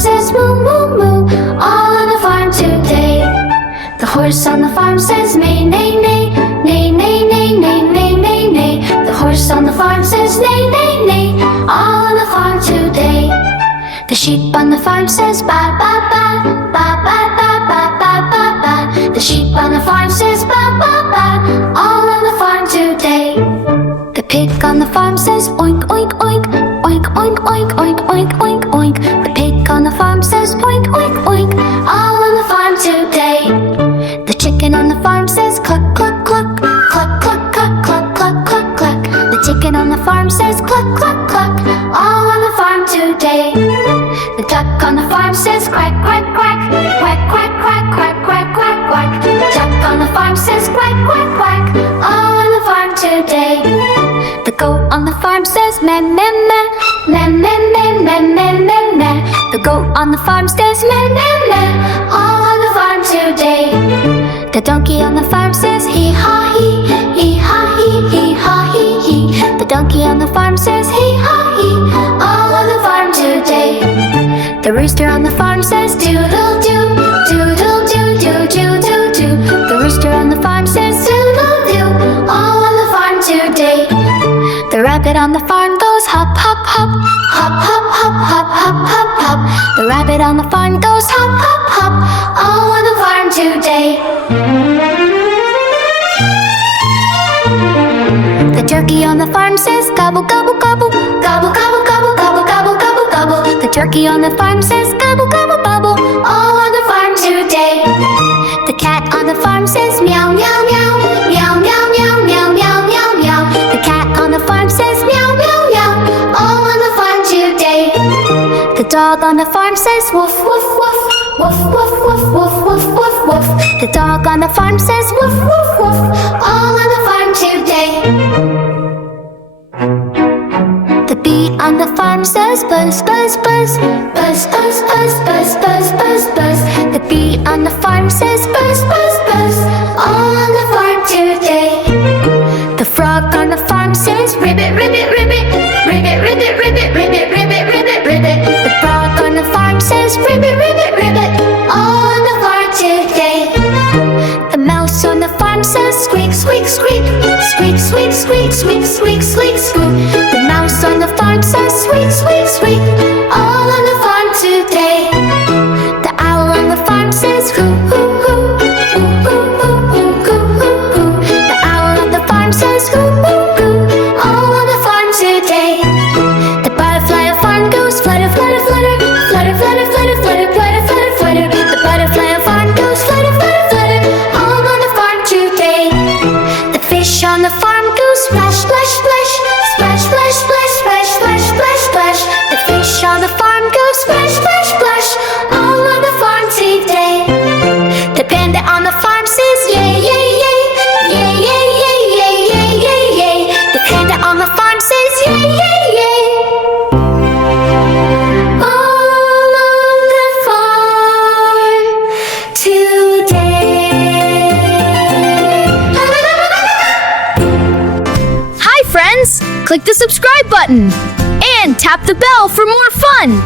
says moo moo moo, all on the farm today. The horse on the farm says neigh neigh neigh, neigh neigh neigh neigh neigh neigh neigh. The horse on the farm says neigh neigh neigh, all on the farm today. The sheep on the farm says baa baa baa, baa baa baa baa baa baa baa. The sheep on the farm says baa baa baa, all on the farm today. The pig on the farm says oink oink oink, oink oink oink oink oink oink oink. The pig on the farm says oink oink oink, all on the farm today. The chicken on the farm says cluck cluck cluck, cluck cluck cluck cluck cluck cluck cluck. The chicken on the farm says cluck cluck cluck, all on the farm today. The duck on the farm says quack quack quack, quack quack quack quack quack quack quack. The duck on the farm says quack quack quack, all on the farm today. The goat on the farm says meh meh meh, meh meh meh meh meh meh meh. The goat on the farm says meh meh meh, all on the farm today. The donkey on the farm says hee haw hee, hee haw hee, hee haw hee hee. The donkey on the farm says hee haw hee, all on the farm today. The rooster on the farm says doodle doo, doodle doo doo doo doo doo. The rooster on the farm says doodle doo, all on the farm today. The rabbit on the farm goes hop hop hop, hop hop hop hop hop hop hop. The rabbit on the farm goes hop hop hop, all on the farm today. The turkey on the farm says gobble gobble gobble, gobble gobble gobble gobble gobble gobble gobble. The turkey on the farm says gobble gobble gobble, all on the farm today. The cat on the farm says meow meow meow, meow meow meow meow meow meow meow. The cat on the farm says meow meow meow, all on the farm today. The dog on the farm says woof woof woof, woof woof woof woof woof woof woof. The dog on the farm says woof woof woof, all on the farm today. The bee on the farm says buzz buzz buzz, buzz buzz buzz buzz buzz buzz buzz. The bee on the farm says buzz buzz buzz, all on the farm today. The frog on the farm says ribbit ribbit ribbit, ribbit ribbit ribbit ribbit ribbit ribbit ribbit. The frog on the farm says ribbit ribbit ribbit, all on the farm today. The mouse on the farm says squeak squeak squeak, squeak squeak squeak squeak squeak squeak squeak. The mouse on the farm says squeak squeak squeak, all on the farm today. The owl on the farm says hoo hoo hoo, hoo hoo hoo hoo hoo hoo hoo. The owl on the farm says hoo hoo hoo, all on the farm today. The butterfly on the farm goes flutter flutter flutter, flutter flutter flutter flutter flutter flutter flutter. The butterfly on the farm goes flutter flutter flutter, all on the farm today. The fish on the farm goes splash splash splash, splash splash splash splash splash splash splash. The fish on the farm goes splash splash splash, all on the farm today. The panda on the farm says yay yay yay, yay yay yay yay yay yay yay. The panda on the farm says yay yay yay, all on the farm today. Hi friends! Click the subscribe button and tap the bell for more fun!